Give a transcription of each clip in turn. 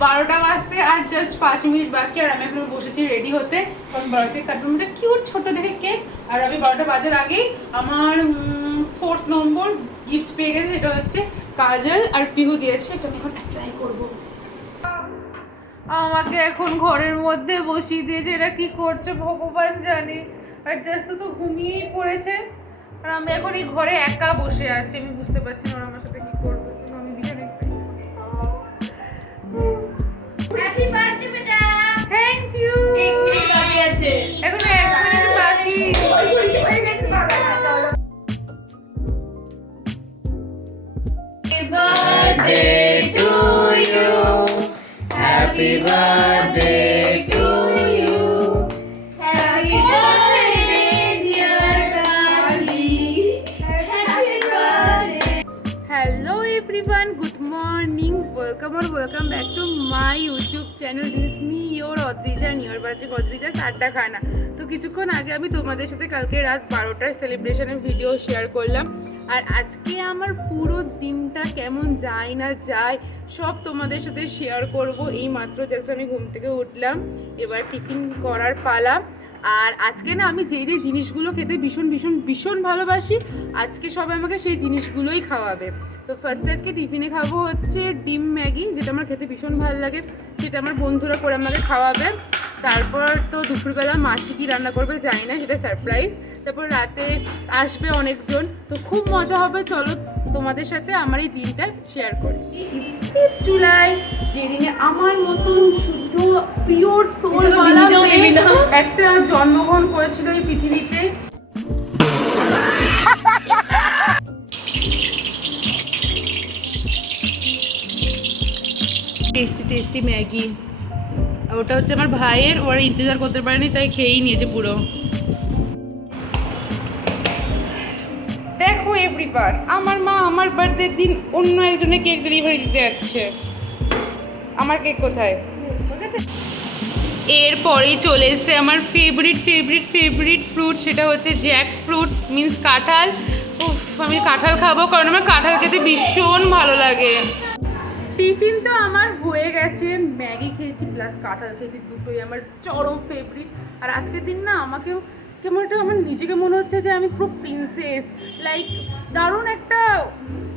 12টা বাজতে আর just 5 minute বাকি, আর আমি এখন বসেছি রেডি হতে, কারণ বার্থডে কাটবে কিউট ছোট দেখে কেক। আর আমি 12টা বাজার আগেই আমার 4th নম্বর গিফট পেয়ে গেছে, যেটা হচ্ছে কাজল আর পিহু দিয়েছে, এটা আমি এখন অ্যাপ্লাই করবো। আমাকে এখন ঘরের মধ্যে বসিয়ে দিয়েছে, এটা কি করছে ভগবান জানে, আর জাস্ট তো ঘুমিয়েই পড়েছে। আর আমি এখন এই ঘরে একা বসে আছি, আমি বুঝতে পারছি না ওরা আমার সাথে কি করবে। আমি ভীষণ হ্যাপি বার্থডে বেটা। Thank you. এক মিনিট বাকি আছে, এখন 1 মিনিট বাকি। Happy birthday to you. Happy birthday to you. Happy birthday dear Kazi. Happy birthday. Hello everyone, good morning. Welcome or welcome back to my YouTube channel. This is me your Odrija and your বাজে Odrija's আড্ডা খানা। তো কিছুক্ষণ আগে আমি তোমাদের সাথে কালকে রাত 12টার সেলিব্রেশনের ভিডিও শেয়ার করলাম, আর আজকে আমার পুরো দিনটা কেমন যায় না যায় সব তোমাদের সাথে শেয়ার করব। এই মাত্র জাস্ট আমি ঘুম থেকে উঠলাম, এবার টিফিন করার পালা। আর আজকে না আমি যেই যেই জিনিসগুলো খেতে ভীষণ ভীষণ ভীষণ ভালোবাসি, আজকে সবাই আমাকে সেই জিনিসগুলোই খাওয়াবে। তো ফার্স্টে আজকে টিফিনে খাবো হচ্ছে ডিম ম্যাগি, যেটা আমার খেতে ভীষণ ভালো লাগে, সেটা আমার বন্ধুরা করে আমাকে খাওয়াবে। তারপর তো দুপুরবেলা মাসি কি রান্না করবে জানি না, সেটা সারপ্রাইজ। তারপর রাতে আসবে অনেকজন, তো খুব মজা হবে। চলো তোমাদের সাথে আমার এই দিনটা শেয়ার করি। 5 জুলাই, যেদিনে আমার মতন শুদ্ধ পিওর সোল একটা জন্মগ্রহণ করেছিল এই পৃথিবীতে। টেস্টি টেস্টি ম্যাগি, ওটা হচ্ছে আমার ভাইয়ের, ওরা ইন্তজার করতে পারেনি তাই খেয়েই নিয়েছে পুরো। দেখো এভরিবার, আমার মা আমার বার্থডের দিন অন্য একজনের কেক ডেলিভারি দিতে যাচ্ছে। আমার কেক কোথায়? এরপরেই চলে এসছে আমার ফেভারিট ফ্রুট, সেটা হচ্ছে জ্যাক ফ্রুট মিন্স কাঁঠাল। উফ, আমি কাঁঠাল খাবো, কারণ আমার কাঁঠাল খেতে ভীষণ ভালো লাগে। টিফিন তো আমার হয়ে গেছে, ম্যাগি খেয়েছি প্লাস কাঁঠাল খেয়েছি, দুটোই আমার চরম ফেভারিট। আর আজকের দিন না আমাকেও কেমন একটা আমার নিজেকে মনে হচ্ছে যে আমি পুরো প্রিন্সেস, লাইক দারুণ একটা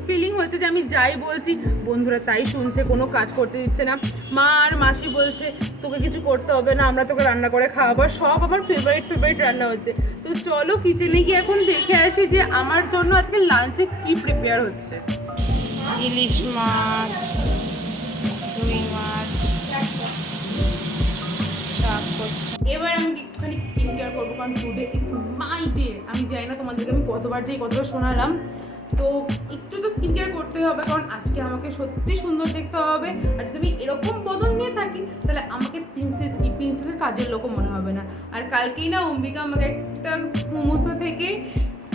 ফিলিং হচ্ছে যে আমি যাই বলছি বন্ধুরা তাই শুনছে, কোনো কাজ করতে দিচ্ছে না। মা আর মাসি বলছে তোকে কিছু করতে হবে না, আমরা তোকে রান্না করে খাওয়াবো, সব আমার ফেভারিট রান্না হচ্ছে। তো চলো কিচেনে গিয়ে এখন দেখে আসি যে আমার জন্য আজকে লাঞ্চে কি প্রিপেয়ার হচ্ছে। ইলিশ মাছ, রুই মাছ, এবার আমি একটুখানি স্কিন কেয়ার করবো, কারণ টুডে ইজ মাই ডে। আমি জানি না তোমাদেরকে আমি কতবার শোনালাম, তো একটু তো স্কিন কেয়ার করতে হবে, কারণ আজকে আমাকে সত্যি সুন্দর দেখতে হবে। আর যদি আমি এরকম বদল নিয়ে থাকি তাহলে আমাকে প্রিন্সেসের কাজের লোকও মনে হবে না। আর কালকেই না অম্বিকা আমাকে একটা মোমোসো থেকে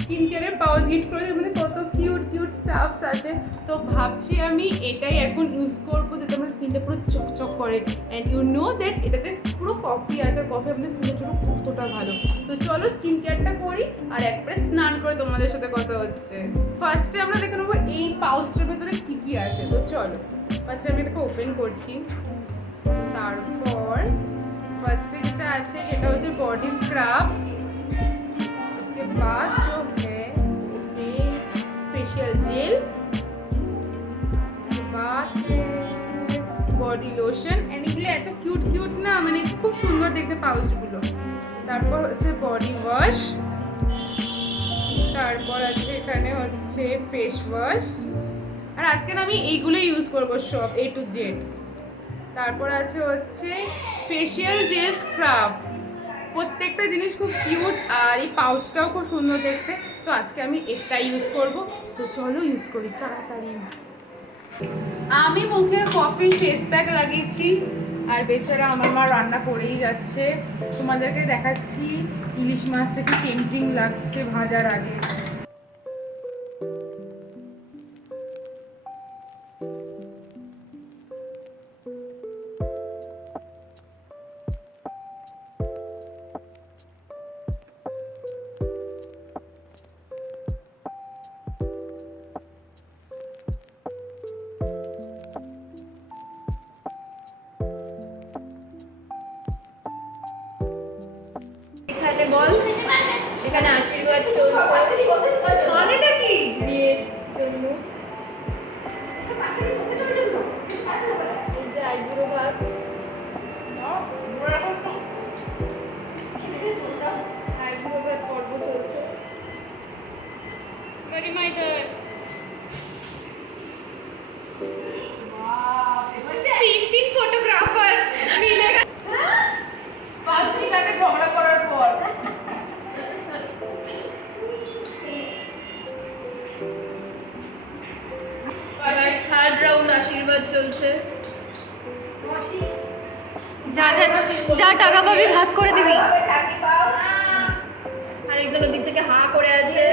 স্কিন কেয়ারের পাউচ গিফট করেছে, মানে কত কিউট স্টাফস আছে। তো ভাবছি আমি এটাই এখন ইউজ করবো, যাতে আমার স্কিনটা পুরো চকচক করে। অ্যান্ড ইউ নো দ্যাট এটাতে পুরো কফি আছে, আর কফি আমাদের স্কিনের জন্য কতটা ভালো। তো চলো স্কিন কেয়ারটা করি, আর একবারে স্নান করে তোমাদের সাথে কথা হচ্ছে। ফার্স্টে আমরা দেখে নেবো এই পাউচটার ভেতরে কি কি আছে। তো চলো ফার্স্টে আমি এটাকে ওপেন করছি। তারপর ফার্স্টে যেটা আছে সেটা হচ্ছে বডি স্ক্রাব, इसके बाद जो है ये फेशियल जेल, इसके बाद বডি লোশন। এন্ড এগুলো এত কিউট না, মানে খুব সুন্দর দেখতে পাউচগুলো। তারপর হচ্ছে বডি ওয়াশ, তারপর আছে এখানে হচ্ছে ফেস ওয়াশ, আর আজকে আমি এইগুলো ইউজ করবো সব A to Z। তারপর আছে হচ্ছে ফেশিয়াল জেল স্ক্রাব, প্রত্যেকটা জিনিস খুব কিউট, আর এই পাউচটাও খুব সুন্দর দেখতে। তো আজকে আমি এটা ইউজ করব, তো চলো ইউজ করি তাড়াতাড়ি। আমি মুখে কফি ফেস প্যাক লাগিয়েছি, আর বেচারা আমার মা রান্না করেই যাচ্ছে। তোমাদেরকে দেখাচ্ছি ইলিশ মাছটা কি টেম্পটিং লাগছে ভাজার আগে। এই যে আইবুড়ো ভাত, আইবুড়ো ভাত পর্ব চলছে। তিন ফটোগ্রাফার মিলে ঝগড়া করার পর থার্ড রাউন্ড আশীর্বাদ চলছে। যা যা যা টাকা পাবি ভাগ করে দিবি। আর একজন দিক থেকে হা করে আছে।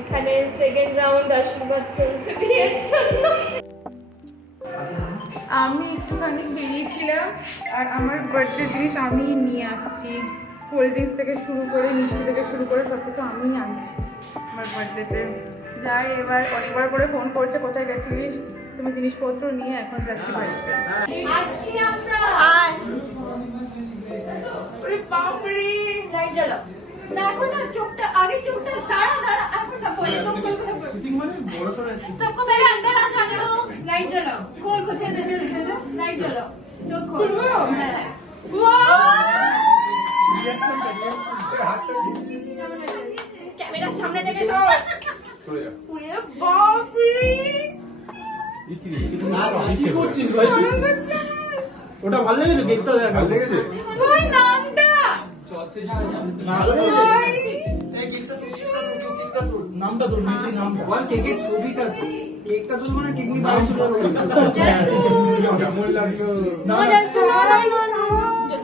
এখানে সেকেন্ড রাউন্ড আশীর্বাদ চলছে বিয়ের জন্য। আমি একটুখানি বেরিয়েছিলাম আর আমার বার্থডে জিনিস আমি নিয়ে আসছি, কোল্ড ড্রিঙ্কস থেকে শুরু করে মিষ্টি থেকে শুরু করে সব কিছু আমিই আনছি আমার বার্থডেতে। যাই এবার অনেকবার করে ফোন করছে কোথায় গেছিলিস, তুমি জিনিসপত্র নিয়ে এখন যাচ্ছি বাড়িতে। আসছি আমরা। ওরে বাপরে, লাইট জ্বালাও। দেখো না চোখটা, আগে চোখটা দাঁড়া দাঁড়া, এখন না পরে চোখ বন্ধ করে सबको पहले अंदर आ जाने दो। लाइट जलाओ, खोल को छेड़ दे, लाइट जलाओ, चोख खोल। कैमरा सामने लेके सो। ওরে বাপরে, ওটা ভালো লেগেছে, কেকটা দেখ ভালো লেগেছে। ওই নামটা নামটা তোর মেয়েটির নামটা বল কেকের ছবিটা তো কেকটা তো মানে কেক নিয়ে বাইরে চলে যাবে কেমন লাগলো?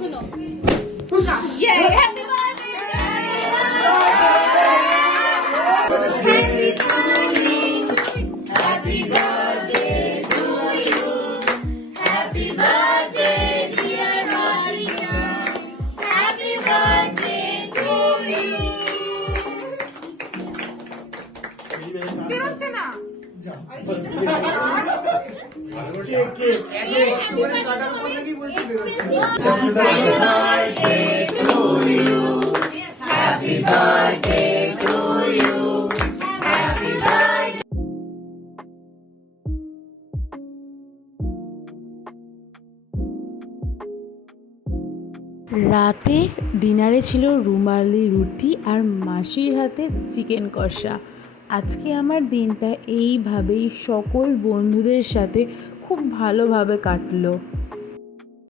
सुनो ये happy birthday happy birthday to you happy birthday dear Maria happy birthday to you বেরোচ্ছে না। করে কাটার পর নাকি বলছি বেরোচ্ছে Happy birthday to you. Happy birthday. রাতে ডিনারে ছিল রুমালি রুটি আর মাসির হাতে চিকেন কষা। আজকে আমার দিনটা এইভাবেই সকল বন্ধুদের সাথে খুব ভালোভাবে কাটলো।